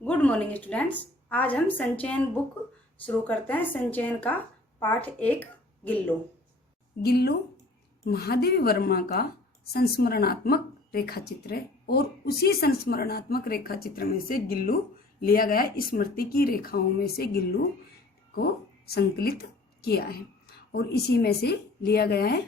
Good morning students. आज हम संचयन बुक शुरू करते हैं। संचयन का पाठ 1 गिल्लू। गिल्लू महादेवी वर्मा का संस्मरणात्मक रेखा चित्र है और उसी संस्मरणात्मक रेखा चित्र में से गिल्लू लिया गया। स्मृति की रेखाओं में से गिल्लू को संकलित किया है और इसी में से लिया गया है।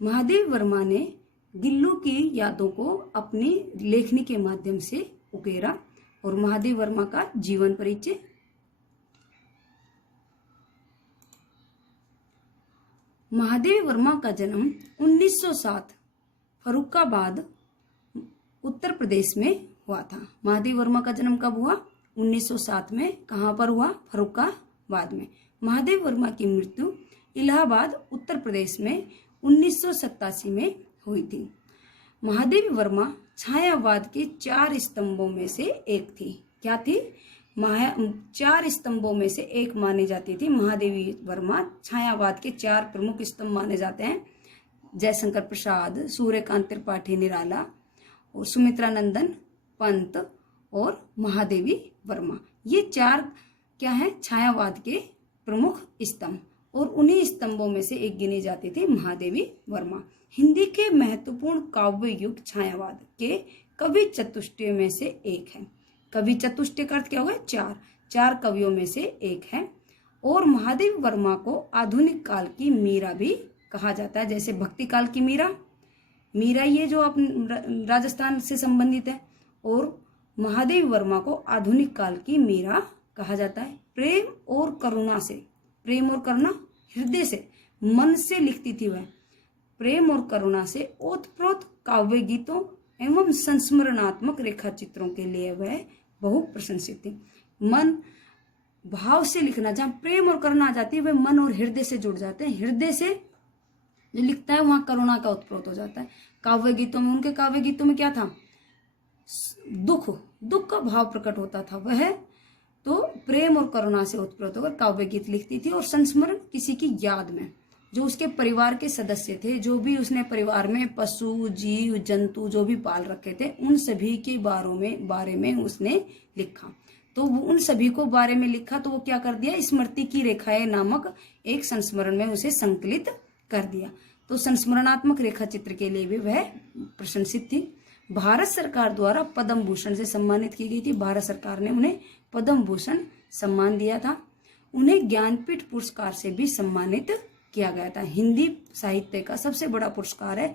महादेवी वर्मा ने गिल्लू की यादों को अपनी लेखनी के माध्यम से उकेरा। और महादेवी वर्मा का जीवन परिचय। महादेवी वर्मा का जन्म 1907 फर्रुखाबाद उत्तर प्रदेश में हुआ था। महादेवी वर्मा का जन्म कब हुआ? 1907 में। कहाँ पर हुआ? फर्रुखाबाद में। महादेवी वर्मा की मृत्यु इलाहाबाद उत्तर प्रदेश में 1987 में हुई थी। महादेवी वर्मा छायावाद के 4 स्तंभों में से एक थी। क्या थी? 4 स्तंभों में से एक मानी जाती थी। महादेवी वर्मा छायावाद के 4 प्रमुख स्तंभ माने जाते हैं। जयशंकर प्रसाद, सूर्यकांत त्रिपाठी निराला और सुमित्रानंदन पंत और महादेवी वर्मा। ये 4 क्या है? छायावाद के प्रमुख स्तंभ। और उन्हीं स्तंभों में से एक गिनी जाती थी महादेवी वर्मा। हिंदी के महत्वपूर्ण काव्य युग छायावाद के कवि चतुष्टय में से एक है। कवि चतुष्टय का अर्थ क्या होगा? 4 कवियों में से एक है। और महादेवी वर्मा को आधुनिक काल की मीरा भी कहा जाता है। जैसे भक्ति काल की मीरा ये जो राजस्थान से संबंधित है। और महादेवी वर्मा को आधुनिक काल की मीरा कहा जाता है। प्रेम और करुणा से, प्रेम और करुणा हृदय से, मन से लिखती थी वह। प्रेम और करुणा से ओतप्रोत काव्य गीतों एवं संस्मरणात्मक रेखा चित्रों के लिए वह बहु प्रशंसित थी। मन भाव से लिखना, जहां प्रेम और करुणा आ जाती है वह मन और हृदय से जुड़ जाते हैं। हृदय से जो लिखता है वहां करुणा का उत्प्रोत हो जाता है। काव्य गीतों में, उनके काव्य गीतों में क्या था? दुख का भाव प्रकट होता था। वह तो प्रेम और करुणा से उत्प्रोत होकर काव्य गीत लिखती थी। और संस्मरण किसी की याद में, जो उसके परिवार के सदस्य थे, जो भी उसने परिवार में पशु जीव जंतु जो भी पाल रखे थे, उन सभी के बारे में उसने लिखा। तो वो उन सभी को बारे में लिखा तो वो क्या कर दिया? स्मृति की रेखाएं नामक एक संस्मरण में उसे संकलित कर दिया। तो संस्मरणात्मक रेखा चित्र के लिए भी वह प्रशंसित थी। भारत सरकार द्वारा पद्म भूषण से सम्मानित की गई थी। भारत सरकार ने उन्हें पद्म भूषण सम्मान दिया था। उन्हें ज्ञानपीठ पुरस्कार से भी सम्मानित किया गया था। हिंदी साहित्य का सबसे बड़ा पुरस्कार है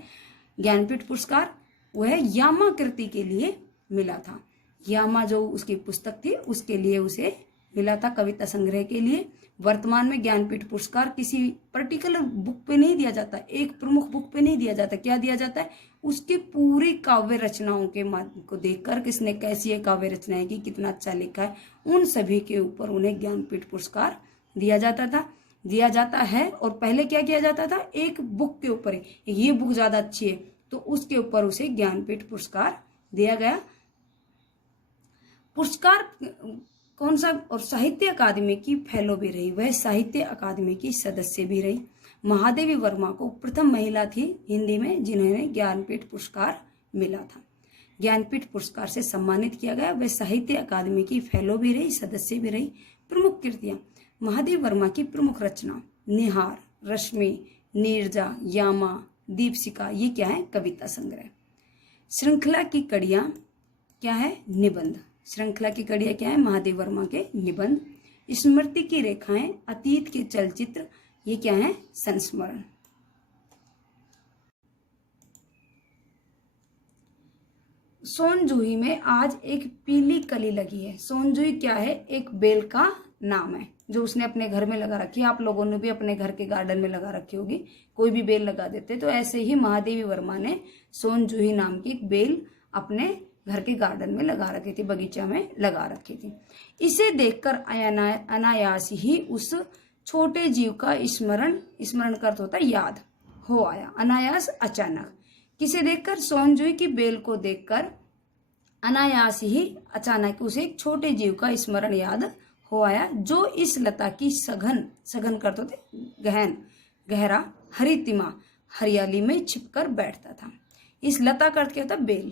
ज्ञानपीठ पुरस्कार। वह यामा कृति के लिए मिला था। यामा जो उसकी पुस्तक थी उसके लिए उसे मिला था, कविता संग्रह के लिए। वर्तमान में ज्ञानपीठ पुरस्कार किसी पर्टिकुलर बुक पे नहीं दिया जाता, एक प्रमुख बुक पे नहीं दिया जाता। क्या दिया जाता है? उसकी पूरी काव्य रचनाओं के माध्यम को देखकर, किसने कैसी काव्य रचनाएं की, कितना अच्छा लिखा है, उन सभी के ऊपर उन्हें ज्ञानपीठ पुरस्कार दिया जाता है। और पहले क्या किया जाता था? एक बुक के ऊपर, ये बुक ज्यादा अच्छी है तो उसके ऊपर उसे ज्ञानपीठ पुरस्कार दिया गया। पुरस्कार कौन सा? और साहित्य अकादमी की फेलो भी रही, वह साहित्य अकादमी की सदस्य भी रही। महादेवी वर्मा को प्रथम महिला थी हिंदी में जिन्हें ज्ञानपीठ पुरस्कार मिला था। ज्ञानपीठ पुरस्कार से सम्मानित किया गया। वह साहित्य अकादमी की फेलो भी रही, सदस्य भी रही। प्रमुख कृतियां महादेवी वर्मा की प्रमुख रचना निहार, रश्मि, नीरजा, यामा, दीपशिखा, ये क्या है? कविता संग्रह। श्रृंखला की कड़ियां क्या है? निबंध। श्रृंखला की कड़ियां क्या है? महादेवी वर्मा के निबंध। स्मृति की रेखाएं, अतीत के चलचित्र, ये क्या है? संस्मरण। सोनजूही में आज एक पीली कली लगी है। सोनजूही क्या है? एक बेल का नाम है जो उसने अपने घर में लगा रखी है। आप लोगों ने भी अपने घर के गार्डन में लगा रखी होगी, कोई भी बेल लगा देते। तो ऐसे ही महादेवी वर्मा ने सोनजूही नाम की एक बेल अपने घर के गार्डन में लगा रखी थी, बगीचा में लगा रखी थी। इसे देखकर अनायास ही उस छोटे जीव का स्मरण का अर्थ होता है याद, हो आया। अनायास अचानक। किसे देखकर? सोनजूही की बेल को देखकर अनायास ही अचानक उसे एक छोटे जीव का स्मरण याद हो आया, जो इस लता की सघन कर होते गहन गहरा हरितिमा हरियाली में छिपकर बैठता था। इस लता का अर्थ क्या होता है? बेल।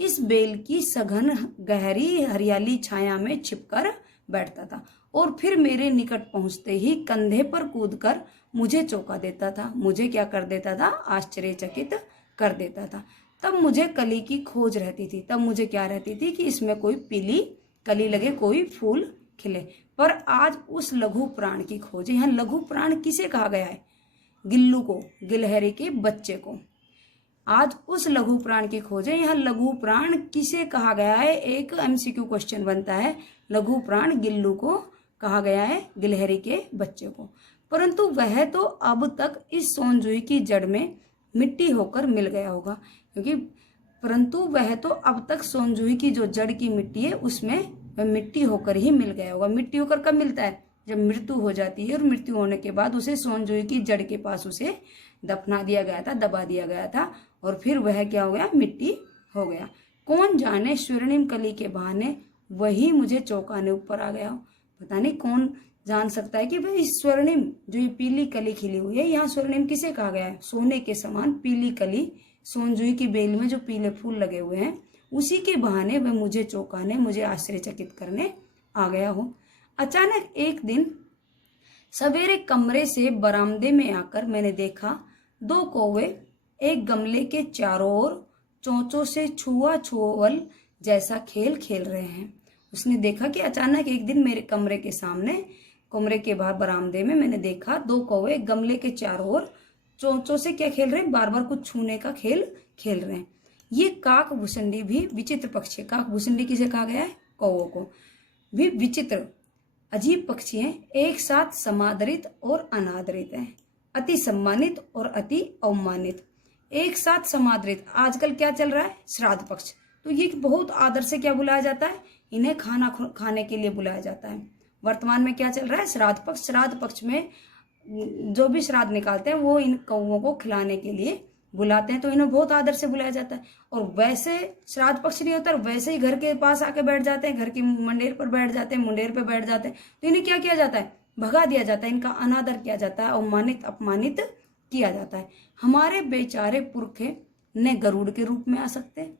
इस बेल की सघन गहरी हरियाली छाया में छिपकर बैठता था और फिर मेरे निकट पहुंचते ही कंधे पर कूदकर मुझे चौंका देता था। मुझे क्या कर देता था? आश्चर्यचकित कर देता था। तब मुझे कली की खोज रहती थी। तब मुझे क्या रहती थी कि इसमें कोई पीली कली लगे, कोई फूल खिले। पर आज उस लघु प्राण की खोज। यहाँ लघु प्राण किसे कहा गया है? गिल्लू को, गिलहरी के बच्चे को। आज उस लघु प्राण की खोज है। यहाँ लघु प्राण किसे कहा गया है? एक एमसीक्यू क्वेश्चन बनता है। लघु प्राण गिल्लू को कहा गया है, गिलहरी के बच्चे को। परंतु वह तो अब तक इस सोनजूही की जड़ में मिट्टी होकर मिल गया होगा, क्योंकि परंतु वह तो अब तक सोनजूही की जो जड़ की मिट्टी है उसमें वह मिट्टी होकर ही मिल गया होगा। मिट्टी होकर कब मिलता है? जब मृत्यु हो जाती है, और मृत्यु होने के बाद उसे सोनजूही की जड़ के पास उसे दफना दिया गया था, दबा दिया गया था, और फिर वह क्या हो गया? मिट्टी हो गया। कौन जाने स्वर्णिम कली के बहाने वही मुझे चौंकाने ऊपर आ गया हो। पता नहीं कौन जान सकता है कि भाई स्वर्णिम जो ये पीली कली खिली हुई है, यहाँ स्वर्णिम किसे कहा गया है? सोने के समान पीली कली, सोनजूही की बेल में जो पीले फूल लगे हुए हैं, उसी के बहाने वह मुझे चौंकाने, मुझे आश्चर्यचकित करने आ गया हो। अचानक एक दिन सवेरे कमरे से बरामदे में आकर मैंने देखा 2 कौवे एक गमले के चारों ओर चोंचों से छुआ छुअल जैसा खेल खेल रहे हैं। उसने देखा कि अचानक एक दिन मेरे कमरे के सामने, कमरे के बाहर बरामदे में मैंने देखा 2 कौवे गमले के चारों ओर चोंचों से क्या खेल रहे हैं? बार बार कुछ छूने का खेल खेल रहे हैं। ये काक भुसंडी भी विचित्र पक्षी है। काक भुसंडी किसे कहा गया है? कौवों को। भी विचित्र अजीब पक्षी हैं, एक साथ समादरित और अनादरित हैं, अति सम्मानित और अति अवमानित। एक साथ समादरित, आजकल क्या चल रहा है? श्राद्ध पक्ष। तो ये बहुत आदर से क्या बुलाया जाता है? इन्हें खाना खाने के लिए बुलाया जाता है। वर्तमान में क्या चल रहा है? श्राद्ध पक्ष। श्राद्ध पक्ष में जो भी श्राद्ध निकालते हैं वो इन कौवों को खिलाने के लिए बुलाते हैं, तो इन्हें बहुत आदर से बुलाया जाता है। और वैसे श्राद्ध पक्ष नहीं होता, वैसे ही घर के पास आके बैठ जाते हैं, घर की मंडेर पर बैठ जाते हैं, मुंडेर पर बैठ जाते हैं, तो इन्हें क्या किया जाता है? भगा दिया जाता है, इनका अनादर किया जाता है, अवमानित अपमानित किया जाता है। हमारे बेचारे पुरखे न गरुड़ के रूप में आ सकते हैं।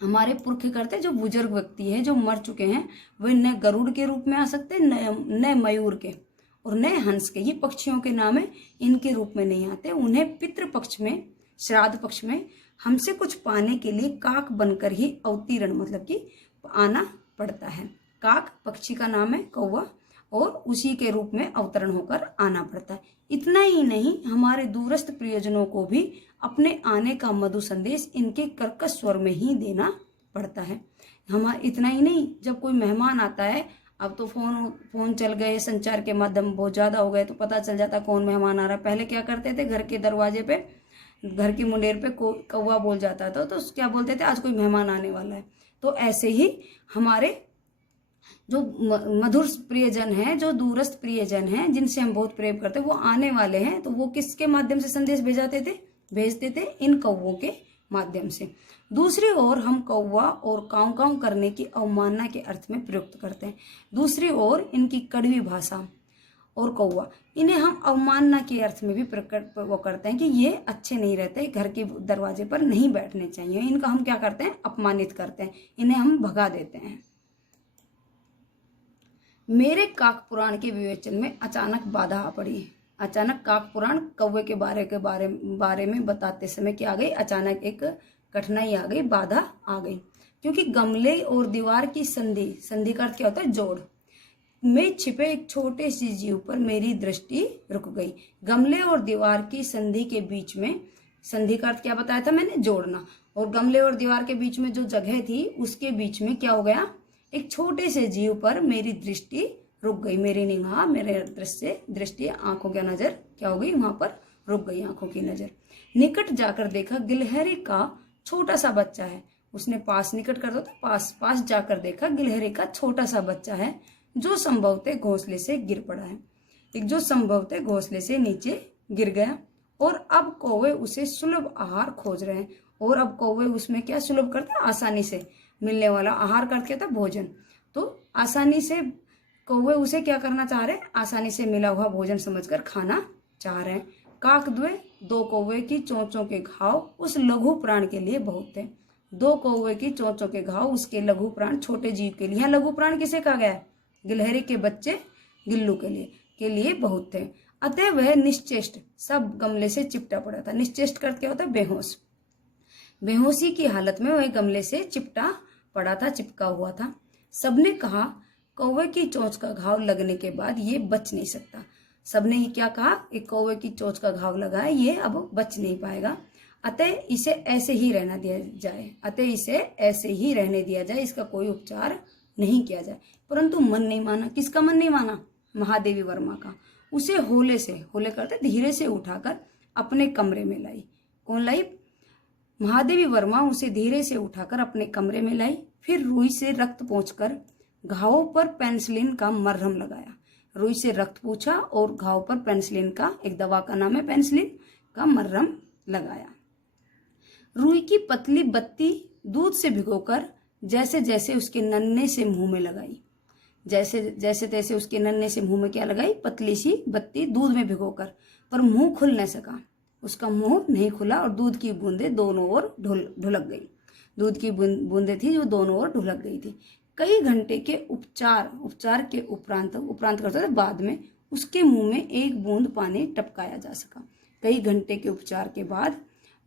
हमारे पुरखे करते जो बुजुर्ग व्यक्ति है, जो मर चुके हैं, वे न गरुड़ के रूप में आ सकते हैं, न मयूर के और न हंस के। ये पक्षियों के नाम है, इनके रूप में नहीं आते। उन्हें पितृ पक्ष में, श्राद्ध पक्ष में हमसे कुछ पाने के लिए काक बनकर ही अवतीर्ण, मतलब कि आना पड़ता है। काक पक्षी का नाम है, कौवा, और उसी के रूप में अवतरण होकर आना पड़ता है। इतना ही नहीं, हमारे दूरस्थ प्रियजनों को भी अपने आने का मधु संदेश इनके कर्कश स्वर में ही देना पड़ता है। इतना ही नहीं, जब कोई मेहमान आता है, अब तो फोन चल गए, संचार के माध्यम बहुत ज्यादा हो गए, तो पता चल जाता कौन मेहमान आ रहा है। पहले क्या करते थे? घर के दरवाजे पे, घर की मुंडेर पे कौवा बोल जाता था, तो क्या बोलते थे? आज कोई मेहमान आने वाला है। तो ऐसे ही हमारे जो मधुर प्रियजन हैं, जो दूरस्थ प्रियजन हैं, जिनसे हम बहुत प्रेम करते हैं, वो आने वाले हैं, तो वो किसके माध्यम से संदेश भेजते थे? इन कौवों के माध्यम से। दूसरी ओर हम कौवा और काऊ काऊ करने की अवमानना के अर्थ में प्रयुक्त करते हैं। दूसरी ओर इनकी कड़वी भाषा और कौवा, इन्हें हम अवमानना के अर्थ में भी प्रकट वो करते हैं कि ये अच्छे नहीं रहते, घर के दरवाजे पर नहीं बैठने चाहिए। इनका हम क्या करते हैं? अपमानित करते हैं, इन्हें हम भगा देते हैं। मेरे काक पुराण के विवेचन में अचानक बाधा आ पड़ी। अचानक काक पुराण कौवे के बारे में बताते समय क्या आ गई? अचानक एक कठिनाई आ गई, बाधा आ गई, क्योंकि गमले और दीवार की संधि का अर्थ क्या होता है? जोड़ में छिपे एक छोटे सी जीव पर मेरी दृष्टि रुक गई। गमले और दीवार की संधि के बीच में, संधि का अर्थ क्या बताया था मैंने? जोड़ना। और गमले और दीवार के बीच में जो जगह थी, उसके बीच में क्या हो गया? एक छोटे से जीव पर मेरी दृष्टि रुक गई। मेरी निगाह, मेरे दृष्टि, आंखों की नजर क्या हो गई? वहां पर रुक गई, आंखों की नजर। निकट जाकर देखा, गिलहरी का छोटा सा बच्चा है। उसने पास, निकट कर दो तो पास जाकर देखा, गिलहरी का छोटा सा बच्चा है, जो संभवतः घोंसले से गिर पड़ा है। जो संभवतः घोंसले से नीचे गिर गया, और अब कौवे उसे सुलभ आहार खोज रहे हैं। और अब कौवे उसमें क्या सुलभ करते हैं? आसानी से मिलने वाला आहार करते था, भोजन। तो आसानी से कौवे उसे क्या करना चाह रहे हैं? आसानी से मिला हुआ भोजन समझकर खाना चाह रहे हैं। काकद्वय, 2 कौवे की चोंचों के घाव उस लघु प्राण के लिए बहुत थे। दो कौवे की चोंचों के घाव उसके लघु प्राण छोटे जीव के लिए। यहाँ लघु प्राण किसे कहा गया है? गिलहरी के बच्चे गिल्लू के लिए बहुत थे। अतः वह निश्चेष्ट सब गमले से चिपटा पड़ा था। निश्चेष्ट कर क्या होता है? बेहोश। बेहोशी की हालत में वह गमले से चिपटा पड़ा था, चिपका हुआ था। सबने कहा कौवे की चोंच का घाव लगने के बाद ये बच नहीं सकता। सबने ही क्या कहा? एक कौवे की चोंच का घाव लगा है, ये अब बच नहीं पाएगा, अतः इसे ऐसे ही रहना दिया जाए, अतः इसे ऐसे ही रहने दिया जाए, इसका कोई उपचार नहीं किया जाए। परंतु मन नहीं माना। किसका मन नहीं माना? महादेवी वर्मा का। उसे होले करते धीरे से उठाकर अपने कमरे में लाई। कौन लाई? महादेवी वर्मा उसे धीरे से उठाकर अपने कमरे में लाई। फिर रुई से रक्त पोंछकर घावों पर पेनिसिलिन का मरहम लगाया। रुई से रक्त पूछा और घाव पर पेनिसिलिन का, एक दवा का नाम है पेनिसिलिन का, मरहम लगाया। रुई की पतली बत्ती दूध से भिगोकर जैसे जैसे उसके नन्हे से मुंह में लगाई। जैसे तैसे उसके नन्हे से मुंह में क्या लगाई? पतली सी बत्ती दूध में भिगोकर, पर मुंह खुल न सका। उसका मुंह नहीं खुला और दूध की बूंदें दोनों ओर ढुलक गई। दूध की बूंदें थी जो दोनों ओर ढुलक गई थी। कई घंटे के उपचार के उपरांत करते थे बाद में उसके मुंह में एक बूंद पानी टपकाया जा सका। कई घंटे के उपचार के बाद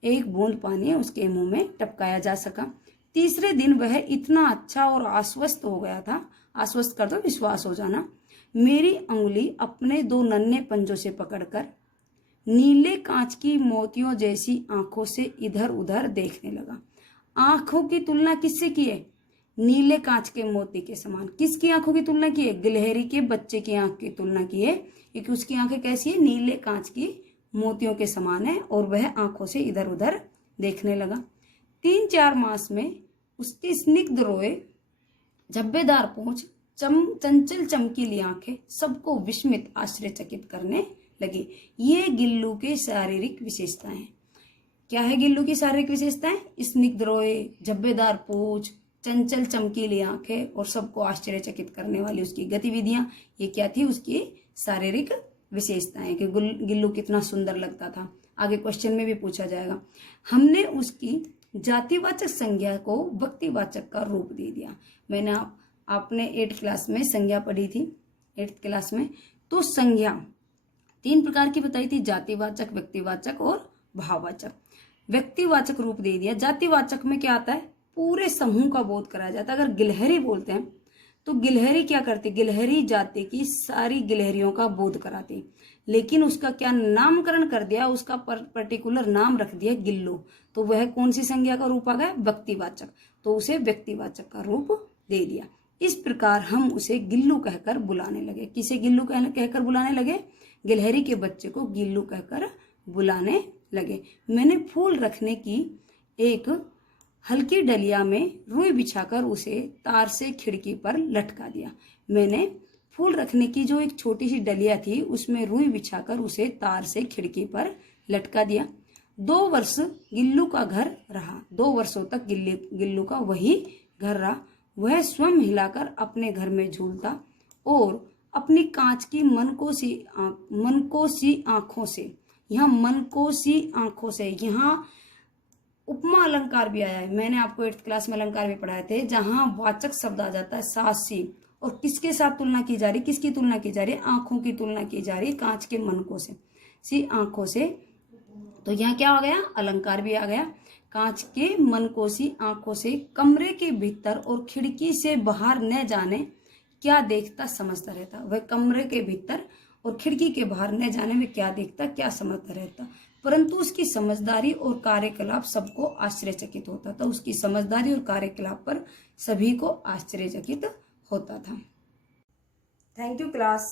एक बूंद पानी उसके मुंह में टपकाया जा सका। तीसरे दिन वह इतना अच्छा और आश्वस्त हो गया था, आश्वस्त कर दो विश्वास हो जाना, मेरी उंगली अपने दो नन्हे पंजों से पकड़कर नीले कांच की मोतियों जैसी आंखों से इधर उधर देखने लगा। आंखों की तुलना किससे की है? नीले कांच के मोती के समान। किसकी आंखों की तुलना की है? गिलहरी के बच्चे की आंख की तुलना की है, क्योंकि उसकी आंखें कैसी है? नीले कांच की मोतियों के समान है और वह आंखों से इधर उधर देखने लगा। 3-4 मास में उसकी स्निग्ध रोए, झब्बेदार पूंछ, चंचल चमकीली आंखें सबको विस्मित आश्चर्यचकित करने लगी। ये गिल्लू की शारीरिक विशेषताएं। क्या है गिल्लू की शारीरिक विशेषताएं? स्निग्ध रोए, झब्बेदार पूंछ, चंचल चमकीली आंखें और सबको आश्चर्यचकित करने वाली उसकी गतिविधियां। ये क्या थी? उसकी शारीरिक विशेषताएं कि गिल्लू कितना सुंदर लगता था। आगे क्वेश्चन में भी पूछा जाएगा। हमने उसकी जातिवाचक संज्ञा को व्यक्तिवाचक का रूप दे दिया। मैंने आपने 8th क्लास में संज्ञा पढ़ी थी, 8th क्लास में। तो संज्ञा 3 प्रकार की बताई थी, जातिवाचक, व्यक्तिवाचक और भाववाचक। व्यक्तिवाचक रूप दे दिया। जातिवाचक में क्या आता है? पूरे समूह का बोध कराया जाता है। अगर गिलहरी बोलते हैं तो गिलहरी क्या करती? गिलहरी जाति की सारी गिलहरियों का बोध कराती, लेकिन उसका क्या नामकरण कर दिया? उसका पर्टिकुलर नाम रख दिया गिल्लू। तो वह कौन सी संज्ञा का रूप आ गया? व्यक्तिवाचक। तो उसे व्यक्तिवाचक का रूप दे दिया। इस प्रकार हम उसे गिल्लू कहकर बुलाने लगे। किसे गिल्लू कहकर बुलाने लगे? गिलहरी के बच्चे को गिल्लू कहकर बुलाने लगे। मैंने फूल रखने की एक हल्की डलिया में रुई बिछाकर उसे तार से खिड़की पर लटका दिया। मैंने फूल रखने की जो एक छोटी सी डलिया थी उसमें रुई बिछाकर उसे तार से खिड़की पर लटका दिया। 2 वर्ष गिल्लू का घर रहा। 2 वर्षों तक गिल्लू का वही घर रहा। वह स्वयं हिलाकर अपने घर में झूलता और अपनी कांच की मनकोसी आंखों से, यहाँ मनकोसी आंखों से, यहाँ उपमा अलंकार भी आया है। मैंने आपको 8th क्लास में अलंकार भी पढ़ाए थे, जहां वाचक शब्द आ जाता है सासी, और किसके साथ तुलना की जा रही? किसकी तुलना की जा रही? आंखों की तुलना की जा रही, कांच के मनकों से, सी आंखों से। तो यहाँ क्या आ गया? अलंकार भी आ गया। कांच के मनकोसी आंखों से कमरे के भीतर और खिड़की से बाहर न जाने क्या देखता समझता रहता। वह कमरे के भीतर और खिड़की के बाहर न जाने में क्या देखता, क्या समझता रहता, परंतु उसकी समझदारी और कार्यकलाप सबको आश्चर्यचकित होता था। उसकी समझदारी और कार्यकलाप पर सभी को आश्चर्यचकित होता था। Thank you class.